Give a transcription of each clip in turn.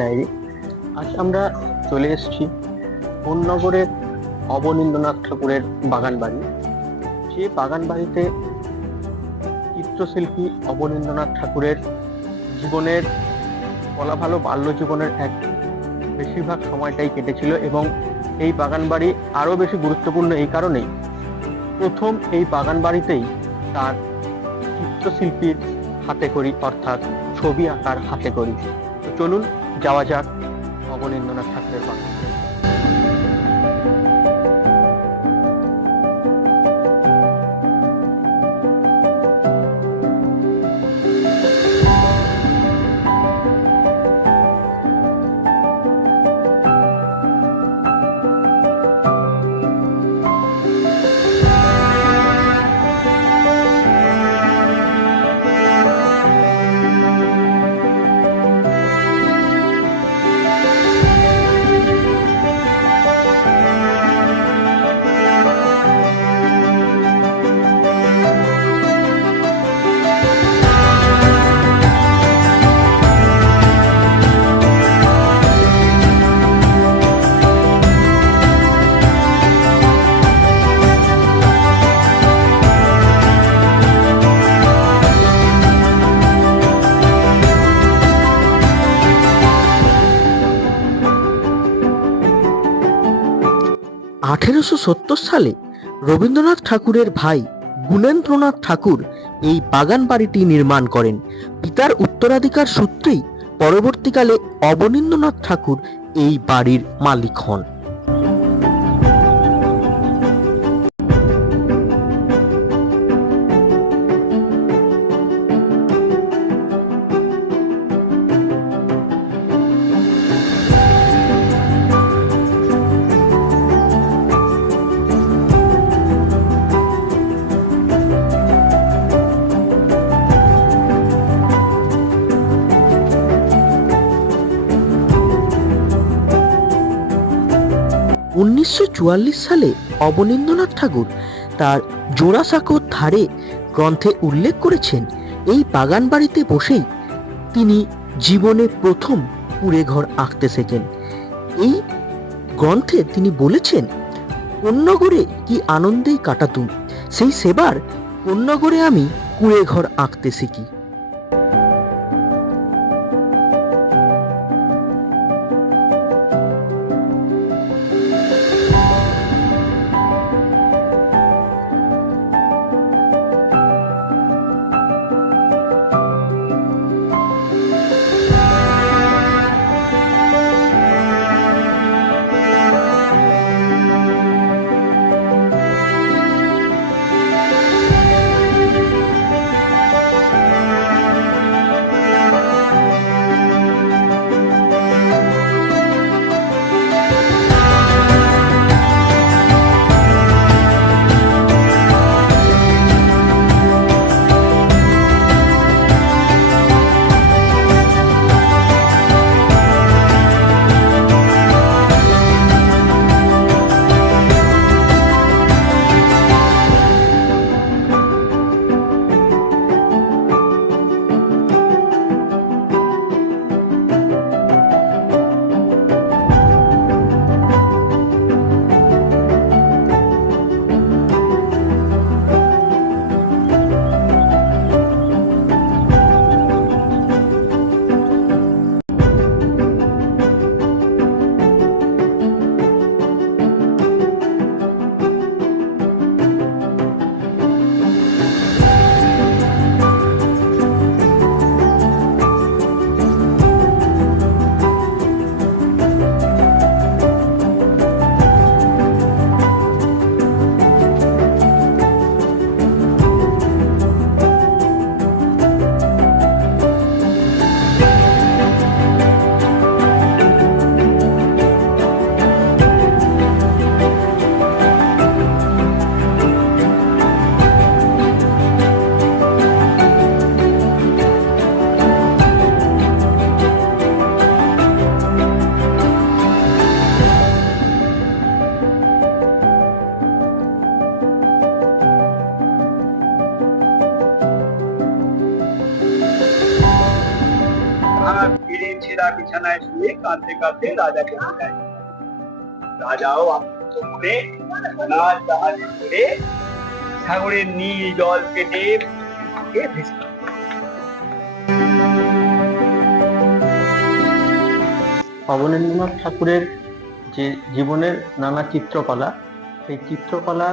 Diary আজ আমরা চলে এসেছি কোন্নগরের অবনীন্দ্রনাথ ঠাকুরের বাগান বাড়ি। যে বাগান বাড়িতে চিত্রশিল্পী অবনীন্দ্রনাথ ঠাকুরের জীবনের বলা ভালো বাল্য জীবনের এক বেশিরভাগ সময়টাই কেটেছিল এবং এই বাগান বাড়ি আরও বেশি গুরুত্বপূর্ণ এই কারণেই প্রথম এই বাগান বাড়িতেই তার চিত্রশিল্পীর হাতে করি, অর্থাৎ ছবি আঁকার হাতে করি। চলুন যাওয়া যাক অবনীন্দ্রনাথ ঠাকুরের বাগান আঠেরোশো সত্তর সালে রবীন্দ্রনাথ ঠাকুরের ভাই গুণেন্দ্রনাথ ঠাকুর এই বাগান বাড়িটি নির্মাণ করেন। পিতার উত্তরাধিকার সূত্রেই পরবর্তীকালে অবনীন্দ্রনাথ ঠাকুর এই বাড়ির মালিক হন। উনিশশো চুয়াল্লিশ সালে অবনীন্দ্রনাথ ঠাকুর তার জোড়াসাঁকোর ধারে গ্রন্থে উল্লেখ করেছেন, এই বাগান বাড়িতে বসেই তিনি জীবনে প্রথম কুড়ে ঘর আঁকতে শেখেন। এই গ্রন্থে তিনি বলেছেন কন্যগরে কি আনন্দেই কাটাতুম, সেই সেবার কন্যগরে আমি কুড়ে ঘর আঁকতে শিখি। ছেঁড়া বিছানায় শুয়ে কাঁদতে কাঁদতে রাজাকে বোঝায় রাজাও করে সোনার জাহাজে করে সাগরের নীল জল কেটে। অবনীন্দ্রনাথ ঠাকুরের যে জীবনের নানা চিত্রকলা, সেই চিত্রকলা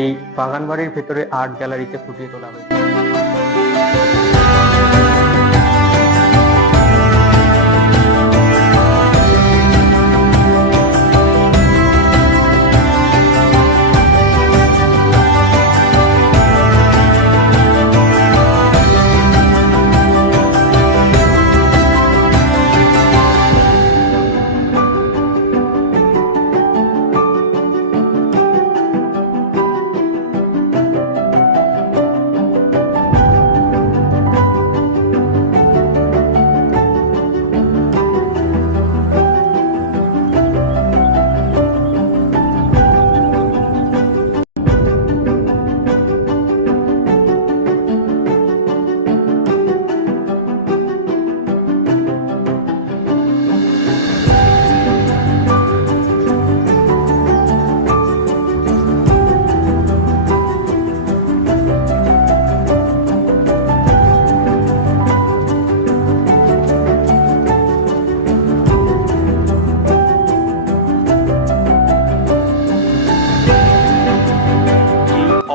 এই বাগানবাড়ির ভেতরে আর্ট গ্যালারিতে ফুটিয়ে তোলা হয়েছে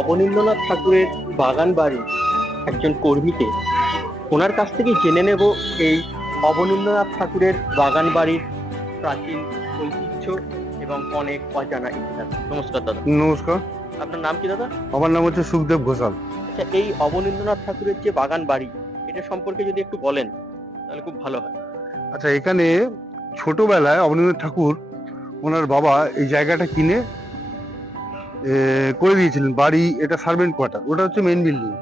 অবনীন্দ্রনাথ ঠাকুরের বাগান বাড়ি একজন কর্মীকে। ওনার কাছ থেকে জেনে নেব এই অবনীন্দ্রনাথ ঠাকুরের বাগান বাড়ির প্রাচীন ঐতিহ্য এবং অনেক অজানা ইতিহাস। নমস্কার দাদা। নমস্কার। আপনার নাম কি দাদা? আমার নাম হচ্ছে সুখদেব ঘোষাল। আচ্ছা এই অবনীন্দ্রনাথ ঠাকুরের যে বাগান বাড়ি এটা সম্পর্কে যদি একটু বলেন তাহলে খুব ভালো হয়। আচ্ছা এখানে ছোটবেলায় অবনীন্দ্রনাথ ঠাকুর ওনার বাবা এই জায়গাটা কিনে করে দিয়েছিলেন বাড়ি, এটা সার্ভেন্ট কোয়ার্টার, ওটা হচ্ছে মেন বিল্ডিং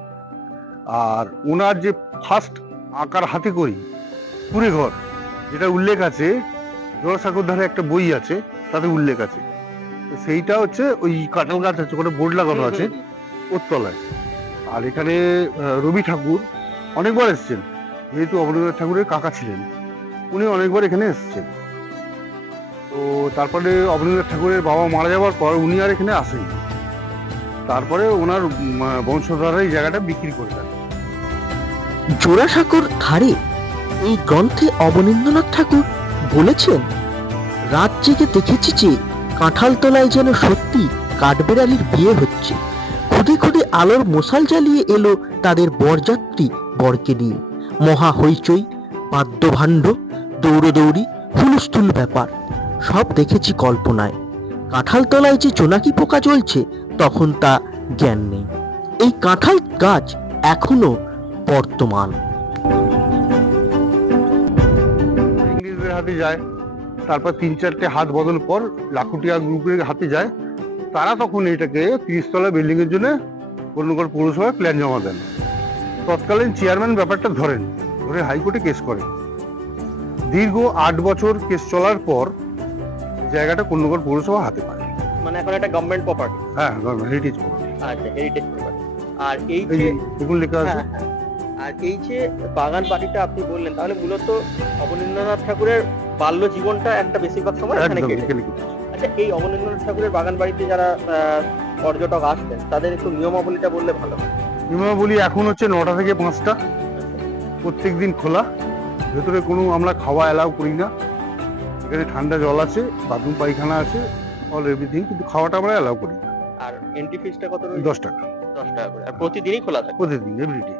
আর ওনার যে ফার্স্ট আঁকার হাতে করি কুড়ে ঘর যেটা উল্লেখ আছে জোড়াসাঁকোর ধারে একটা বই আছে, তাতে উল্লেখ আছে। সেইটা হচ্ছে ওই কাঁঠাল গাছ আছে, ওখানে বোর্ড লাগানো আছে ওর তলায় আর এখানে রবি ঠাকুর অনেকবার এসেছেন। যেহেতু অবনীন্দ্রনাথ ঠাকুরের কাকা ছিলেন, উনি অনেকবার এখানে এসেছেন। তো তারপরে অবনীন্দ্রনাথ ঠাকুরের বাবা মারা যাওয়ার পর উনি আর এখানে আসেন। তারপরে ওনার বংশধররা এই জায়গাটা বিক্রি করে দেন। জোড়াসাঁকোর ধারে এই গ্রন্থে অবনীন্দ্রনাথ ঠাকুর বলেছেন রাত জেগে দেখেছি যে কাঁঠাল তলায় যেন সত্যি কাঠবেড়ালির বিয়ে হচ্ছে। খুদে খুদে আলোর মশাল জ্বালিয়ে এলো তাদের বরযাত্রী বরকে নিয়ে। মহা হইচই বাদ্যভাণ্ড, দৌড়দৌড়ি, হুলস্থুল ব্যাপার। সব দেখেছি কল্পনায়। কাঁঠাল তলায় যে জোনাকি পোকা জ্বলছে, তখন তা জ্ঞান নেই। এই কাঁঠাল গাছ এখনও বর্তমান। ইংরেজদের হাতে যায়, তারপর তিন চারটে হাত বদল পর লাখুটিয়া গ্রুপের হাতে যায়, তারা তখন এটাকে তিরিশতলা বিল্ডিং এর জন্য কর্ণগড় পৌরসভায় প্ল্যান জমা দেন। তৎকালীন চেয়ারম্যান ব্যাপারটা ধরেন, ধরে হাইকোর্টে কেস করে দীর্ঘ আট বছর কেস চলার পর জায়গাটা কর্ণগড় পৌরসভা হাতে পারে মানে এখন একটা গভর্নমেন্ট প্রপার্টি হ্যাঁ হেরিটেজ প্রপার্টি আচ্ছা হেরিটেজ প্রপার্টি আর এই যে দেখুন লেখা আছে। হ্যাঁ, হ্যাঁ। আর এই যে বাগান বাড়িটা আপনি বললেন তাহলে মূলত অবনীন্দ্রনাথ ঠাকুরের বাল্য জীবনটা একটা বেশিরভাগ সময় এখানে আচ্ছা এই অবনীন্দ্রনাথ ঠাকুরের বাগান বাড়িতে যারা পর্যটক আসবেন তাদের একটু নিয়মাবলীটা বললে ভালো হয়। নিয়মাবলী এখন হচ্ছে নটা থেকে পাঁচটা। প্রত্যেক দিন খোলা। ভেতরে কোনো আমরা খাওয়া অ্যালাউ করি না। এখানে ঠান্ডা জল আছে বাথরুম পায়খানা আছে অল এভরিথিং কিন্তু খাওয়াটা আমরা অ্যালাউ করি। আর এন্ট্রি ফিসটা কত দশ টাকা। দশ টাকা করে। আর প্রতিদিনই খোলা থাকে? প্রতিদিন এভরিডে